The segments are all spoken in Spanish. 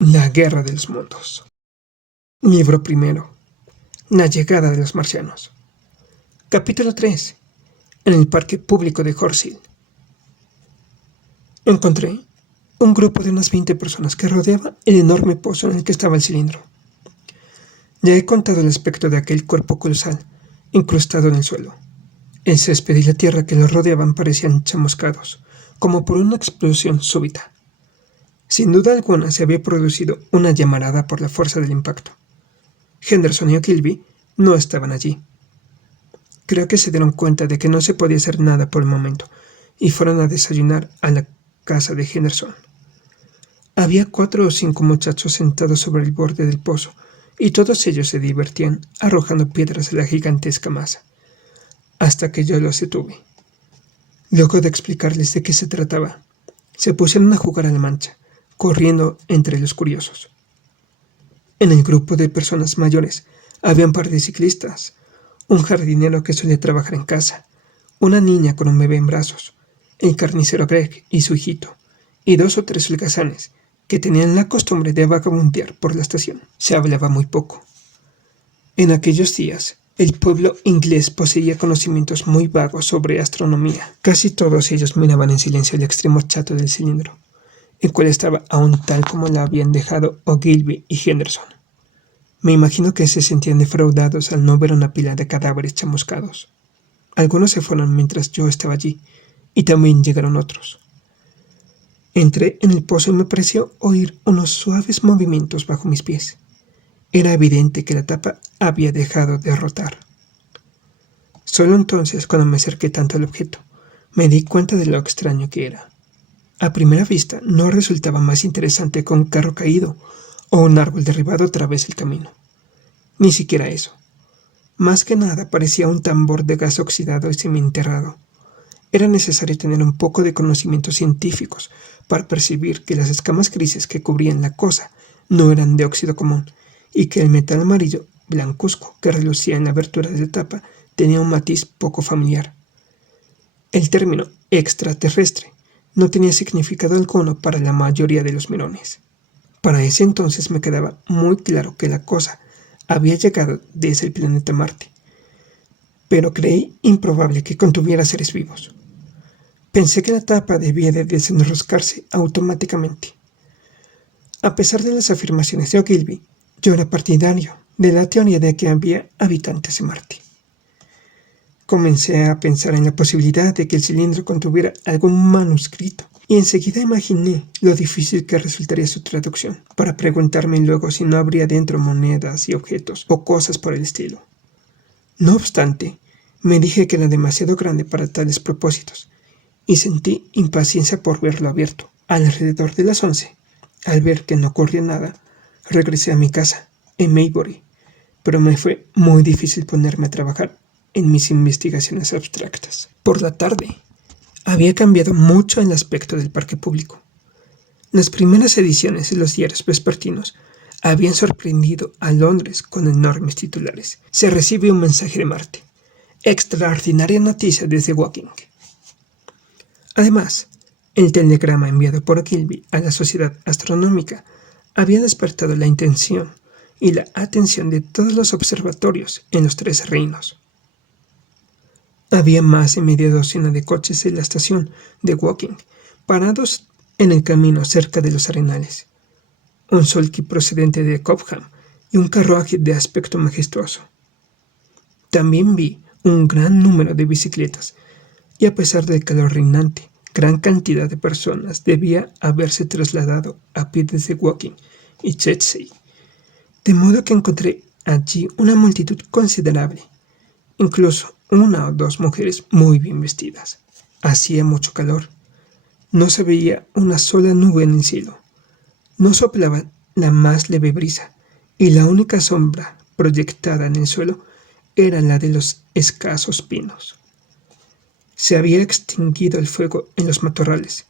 La Guerra de los Mundos. Libro primero. La llegada de los marcianos. Capítulo 3. En el parque público de Horsil. Encontré un grupo de unas 20 personas que rodeaba el enorme pozo en el que estaba el cilindro. Ya he contado el aspecto de aquel cuerpo colosal, incrustado en el suelo. El césped y la tierra que lo rodeaban parecían chamuscados, como por una explosión súbita. Sin duda alguna se había producido una llamarada por la fuerza del impacto. Henderson y Ogilvy no estaban allí. Creo que se dieron cuenta de que no se podía hacer nada por el momento y fueron a desayunar a la casa de Henderson. Había 4 o 5 muchachos sentados sobre el borde del pozo y todos ellos se divertían arrojando piedras a la gigantesca masa, hasta que yo los detuve. Luego de explicarles de qué se trataba, se pusieron a jugar a la mancha, corriendo entre los curiosos. En el grupo de personas mayores había un par de ciclistas, un jardinero que solía trabajar en casa, una niña con un bebé en brazos, el carnicero Greg y su hijito, y 2 o 3 holgazanes que tenían la costumbre de vagabundear por la estación. Se hablaba muy poco. En aquellos días, el pueblo inglés poseía conocimientos muy vagos sobre astronomía. Casi todos ellos miraban en silencio el extremo chato del cilindro, el cual estaba aún tal como la habían dejado Ogilvy y Henderson. Me imagino que se sentían defraudados al no ver una pila de cadáveres chamuscados. Algunos se fueron mientras yo estaba allí, y también llegaron otros. Entré en el pozo y me pareció oír unos suaves movimientos bajo mis pies. Era evidente que la tapa había dejado de rotar. Solo entonces, cuando me acerqué tanto al objeto, me di cuenta de lo extraño que era. A primera vista, no resultaba más interesante que un carro caído o un árbol derribado a través del camino. Ni siquiera eso. Más que nada parecía un tambor de gas oxidado y semienterrado. Era necesario tener un poco de conocimientos científicos para percibir que las escamas grises que cubrían la cosa no eran de óxido común y que el metal amarillo blancuzco que relucía en la abertura de la tapa tenía un matiz poco familiar. El término extraterrestre no tenía significado alguno para la mayoría de los mirones. Para ese entonces me quedaba muy claro que la cosa había llegado desde el planeta Marte, pero creí improbable que contuviera seres vivos. Pensé que la tapa debía de desenroscarse automáticamente. A pesar de las afirmaciones de Ogilvy, yo era partidario de la teoría de que había habitantes en Marte. Comencé a pensar en la posibilidad de que el cilindro contuviera algún manuscrito, y enseguida imaginé lo difícil que resultaría su traducción, para preguntarme luego si no habría dentro monedas y objetos o cosas por el estilo. No obstante, me dije que era demasiado grande para tales propósitos, y sentí impaciencia por verlo abierto. Alrededor de las 11, al ver que no ocurría nada, regresé a mi casa, en Maybury, pero me fue muy difícil ponerme a trabajar en mis investigaciones abstractas. Por la tarde, había cambiado mucho el aspecto del parque público. Las primeras ediciones de los diarios vespertinos habían sorprendido a Londres con enormes titulares. Se recibe un mensaje de Marte. Extraordinaria noticia desde Woking. Además, el telegrama enviado por Ogilvy a la Sociedad Astronómica había despertado la intención y la atención de todos los observatorios en los 3 reinos. Había más de media docena de coches en la estación de Woking, parados en el camino cerca de los arenales. Un sulky procedente de Cobham y un carruaje de aspecto majestuoso. También vi un gran número de bicicletas, y a pesar del calor reinante, gran cantidad de personas debía haberse trasladado a pie desde Woking y Chertsey, de modo que encontré allí una multitud considerable, incluso 1 o 2 mujeres muy bien vestidas. Hacía mucho calor. No se veía una sola nube en el cielo. No soplaba la más leve brisa, y la única sombra proyectada en el suelo era la de los escasos pinos. Se había extinguido el fuego en los matorrales,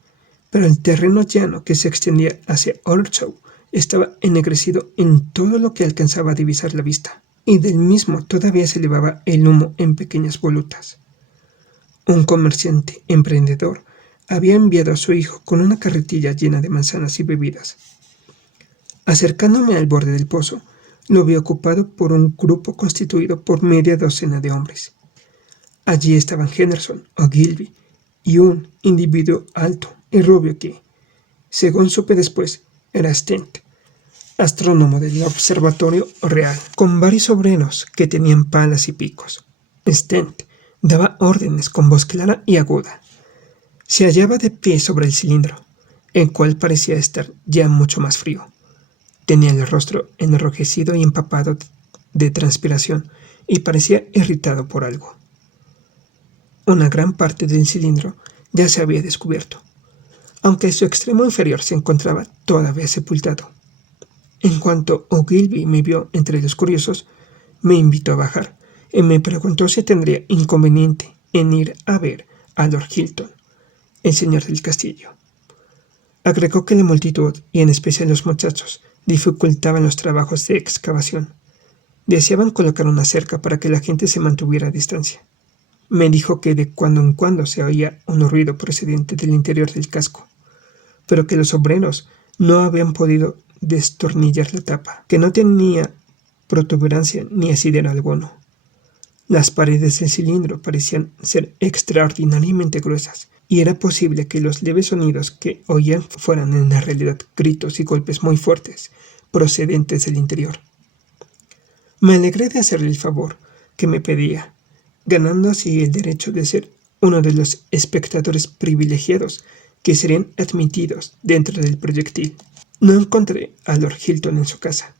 pero el terreno llano que se extendía hacia Orchow estaba ennegrecido en todo lo que alcanzaba a divisar la vista, y del mismo todavía se elevaba el humo en pequeñas volutas. Un comerciante emprendedor había enviado a su hijo con una carretilla llena de manzanas y bebidas. Acercándome al borde del pozo, lo vi ocupado por un grupo constituido por media docena de hombres. Allí estaban Henderson, Ogilvy y un individuo alto y rubio que, según supe después, era Stent, astrónomo del observatorio real, con varios obreros que tenían palas y picos. Stent daba órdenes con voz clara y aguda. Se hallaba de pie sobre el cilindro, el cual parecía estar ya mucho más frío. Tenía el rostro enrojecido y empapado de transpiración y parecía irritado por algo. Una gran parte del cilindro ya se había descubierto, aunque su extremo inferior se encontraba todavía sepultado. En cuanto Ogilvy me vio entre los curiosos, me invitó a bajar y me preguntó si tendría inconveniente en ir a ver a Lord Hilton, el señor del castillo. Agregó que la multitud, y en especial los muchachos, dificultaban los trabajos de excavación. Deseaban colocar una cerca para que la gente se mantuviera a distancia. Me dijo que de cuando en cuando se oía un ruido procedente del interior del casco, pero que los obreros no habían podido destornillar la tapa, que no tenía protuberancia ni asidero alguno. Las paredes del cilindro parecían ser extraordinariamente gruesas, y era posible que los leves sonidos que oían fueran en la realidad gritos y golpes muy fuertes, procedentes del interior. Me alegré de hacerle el favor que me pedía, ganando así el derecho de ser uno de los espectadores privilegiados que serían admitidos dentro del proyectil. No encontré a Lord Hilton en su casa,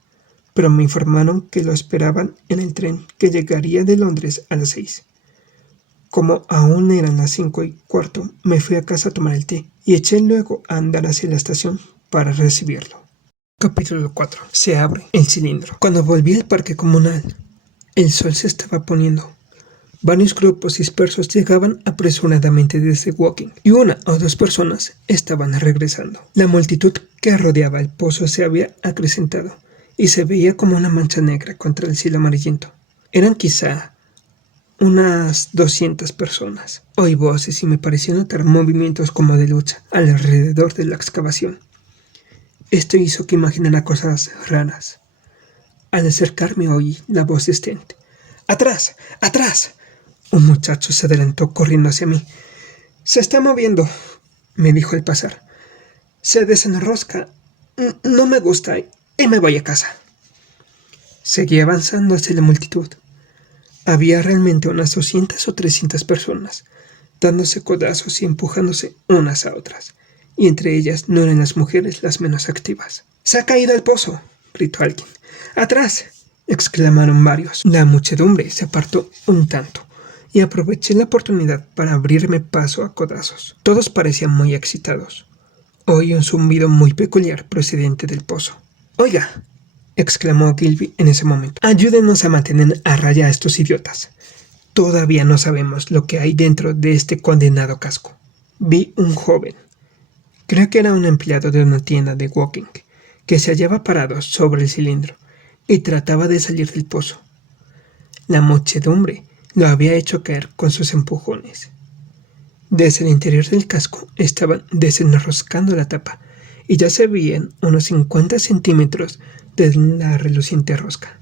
pero me informaron que lo esperaban en el tren que llegaría de Londres a las 6. Como aún eran las 5:15, me fui a casa a tomar el té y eché luego a andar hacia la estación para recibirlo. Capítulo 4. Se abre el cilindro. Cuando volví al parque comunal, el sol se estaba poniendo. Varios grupos dispersos llegaban apresuradamente desde Woking y 1 o 2 personas estaban regresando. La multitud que rodeaba el pozo se había acrecentado y se veía como una mancha negra contra el cielo amarillento. Eran quizá unas 200 personas. Oí voces y me pareció notar movimientos como de lucha alrededor de la excavación. Esto hizo que imaginara cosas raras. Al acercarme oí la voz de Stent. ¡Atrás! ¡Atrás! Un muchacho se adelantó corriendo hacia mí. «Se está moviendo», me dijo al pasar. «Se desenrosca. No me gusta y me voy a casa». Seguí avanzando hacia la multitud. Había realmente unas 200 o 300 personas, dándose codazos y empujándose unas a otras, y entre ellas no eran las mujeres las menos activas. «¡Se ha caído al pozo!», gritó alguien. «¡Atrás!», exclamaron varios. La muchedumbre se apartó un tanto, y aproveché la oportunidad para abrirme paso a codazos. Todos parecían muy excitados. Oí un zumbido muy peculiar procedente del pozo. «Oiga», exclamó Gilby en ese momento, «ayúdenos a mantener a raya a estos idiotas. Todavía no sabemos lo que hay dentro de este condenado casco». Vi un joven, creo que era un empleado de una tienda de Woking, que se hallaba parado sobre el cilindro y trataba de salir del pozo. La muchedumbre lo había hecho caer con sus empujones. Desde el interior del casco estaban desenroscando la tapa y ya se veían unos 50 centímetros de la reluciente rosca.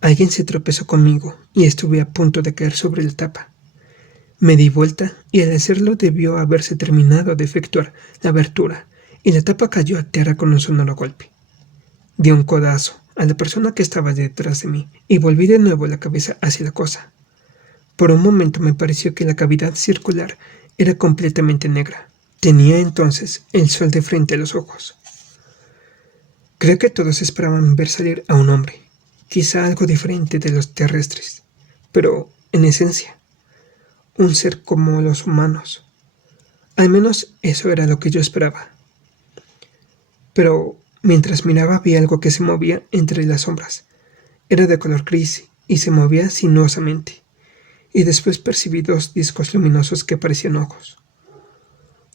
Alguien se tropezó conmigo y estuve a punto de caer sobre la tapa. Me di vuelta y al hacerlo debió haberse terminado de efectuar la abertura y la tapa cayó a tierra con un sonoro golpe. Di un codazo a la persona que estaba detrás de mí y volví de nuevo la cabeza hacia la cosa. Por un momento me pareció que la cavidad circular era completamente negra. Tenía entonces el sol de frente a los ojos. Creo que todos esperaban ver salir a un hombre, quizá algo diferente de los terrestres, pero, en esencia, un ser como los humanos. Al menos eso era lo que yo esperaba. Pero mientras miraba vi algo que se movía entre las sombras. Era de color gris y se movía sinuosamente, y después percibí 2 discos luminosos que parecían ojos.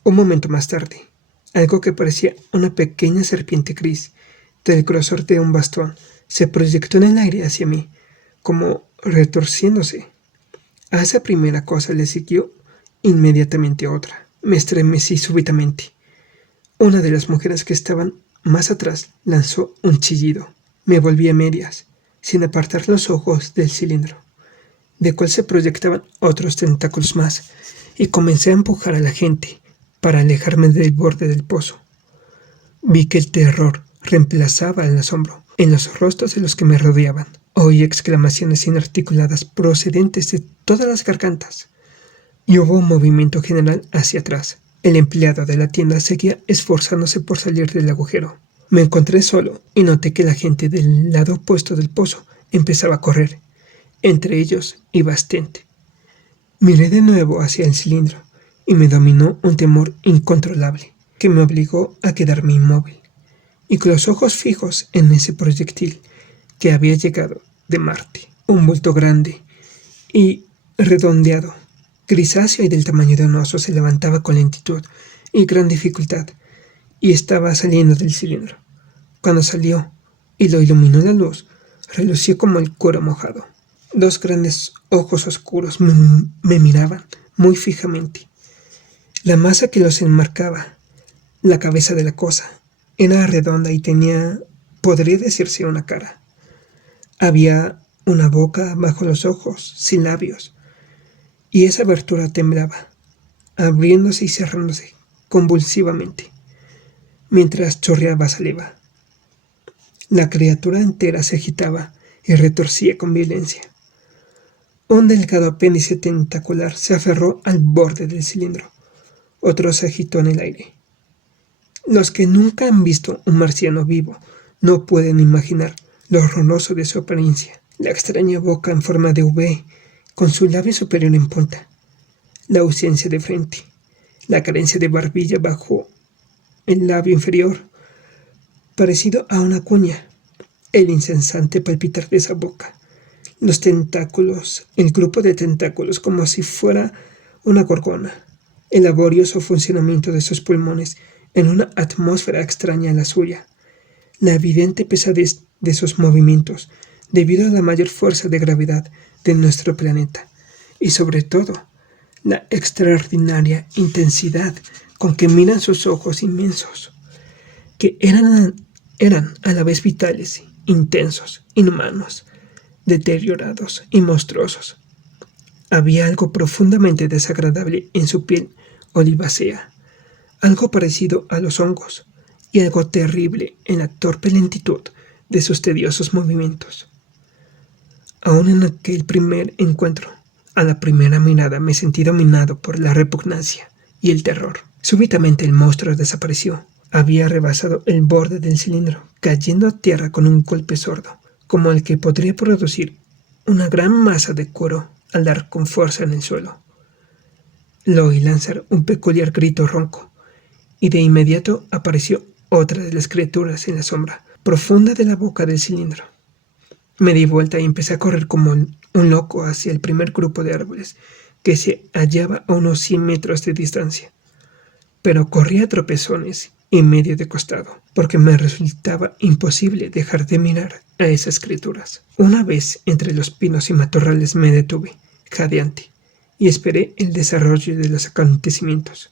Un momento más tarde, algo que parecía una pequeña serpiente gris, del grosor de un bastón, se proyectó en el aire hacia mí, como retorciéndose. A esa primera cosa le siguió inmediatamente otra. Me estremecí súbitamente. Una de las mujeres que estaban más atrás lanzó un chillido. Me volví a medias, sin apartar los ojos del cilindro, de cual se proyectaban otros tentáculos más, y comencé a empujar a la gente para alejarme del borde del pozo. Vi que el terror reemplazaba el asombro en los rostros de los que me rodeaban. Oí exclamaciones inarticuladas procedentes de todas las gargantas, y hubo un movimiento general hacia atrás. El empleado de la tienda seguía esforzándose por salir del agujero. Me encontré solo y noté que la gente del lado opuesto del pozo empezaba a correr. Entre ellos iba Stent. Miré de nuevo hacia el cilindro y me dominó un temor incontrolable que me obligó a quedarme inmóvil y con los ojos fijos en ese proyectil que había llegado de Marte. Un bulto grande y redondeado, grisáceo y del tamaño de un oso, se levantaba con lentitud y gran dificultad y estaba saliendo del cilindro. Cuando salió y lo iluminó la luz, relució como el cuero mojado. Dos grandes ojos oscuros me miraban muy fijamente. La masa que los enmarcaba, la cabeza de la cosa, era redonda y tenía, podría decirse, una cara. Había una boca bajo los ojos, sin labios, y esa abertura temblaba, abriéndose y cerrándose convulsivamente, mientras chorreaba saliva. La criatura entera se agitaba y retorcía con violencia. Un delgado apéndice tentacular se aferró al borde del cilindro. Otro se agitó en el aire. Los que nunca han visto un marciano vivo no pueden imaginar lo horroroso de su apariencia. La extraña boca en forma de V, con su labio superior en punta. La ausencia de frente. La carencia de barbilla bajo el labio inferior, parecido a una cuña. El incesante palpitar de esa boca. Los tentáculos, el grupo de tentáculos como si fuera una gorgona. El laborioso funcionamiento de sus pulmones en una atmósfera extraña a la suya. La evidente pesadez de sus movimientos debido a la mayor fuerza de gravedad de nuestro planeta. Y sobre todo, la extraordinaria intensidad con que miran sus ojos inmensos, que eran a la vez vitales, intensos, inhumanos, deteriorados y monstruosos. Había algo profundamente desagradable en su piel olivácea, algo parecido a los hongos, y algo terrible en la torpe lentitud de sus tediosos movimientos. Aún en aquel primer encuentro, a la primera mirada me sentí dominado por la repugnancia y el terror. Súbitamente el monstruo desapareció. Había rebasado el borde del cilindro, cayendo a tierra con un golpe sordo, como el que podría producir una gran masa de cuero al dar con fuerza en el suelo. Lo oí lanzar un peculiar grito ronco, y de inmediato apareció otra de las criaturas en la sombra profunda de la boca del cilindro. Me di vuelta y empecé a correr como un loco hacia el primer grupo de árboles que se hallaba a unos 100 metros de distancia. Pero corría a tropezones y medio de costado, porque me resultaba imposible dejar de mirar a esas criaturas. Una vez entre los pinos y matorrales me detuve, jadeante, y esperé el desarrollo de los acontecimientos.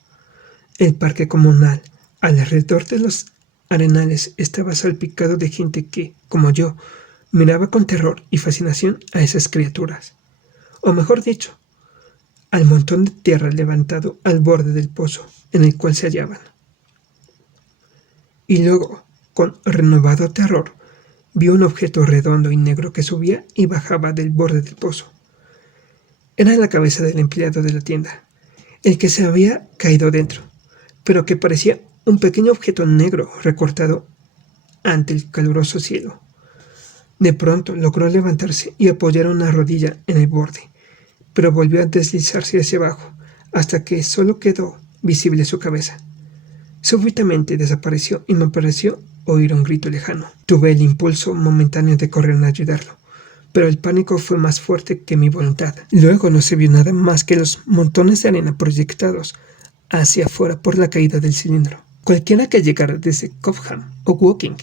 El parque comunal alrededor de los arenales estaba salpicado de gente que, como yo, miraba con terror y fascinación a esas criaturas. O mejor dicho, al montón de tierra levantado al borde del pozo en el cual se hallaban. Y luego, con renovado terror, vi un objeto redondo y negro que subía y bajaba del borde del pozo. Era la cabeza del empleado de la tienda, el que se había caído dentro, pero que parecía un pequeño objeto negro recortado ante el caluroso cielo. De pronto logró levantarse y apoyar una rodilla en el borde, pero volvió a deslizarse hacia abajo hasta que solo quedó visible su cabeza. Súbitamente desapareció y me pareció oír un grito lejano. Tuve el impulso momentáneo de correr a ayudarlo, pero el pánico fue más fuerte que mi voluntad. Luego no se vio nada más que los montones de arena proyectados hacia afuera por la caída del cilindro. Cualquiera que llegara desde Cobham o Woking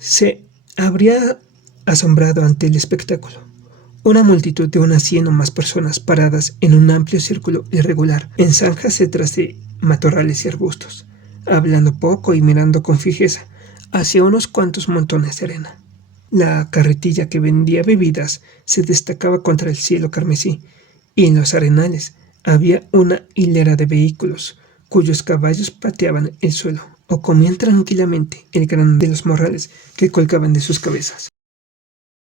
se habría asombrado ante el espectáculo. Una multitud de unas 100 o más personas paradas en un amplio círculo irregular, en zanjas detrás de matorrales y arbustos, hablando poco y mirando con fijeza hacia unos cuantos montones de arena. La carretilla que vendía bebidas se destacaba contra el cielo carmesí, y en los arenales había una hilera de vehículos, cuyos caballos pateaban el suelo o comían tranquilamente el grano de los morrales que colgaban de sus cabezas.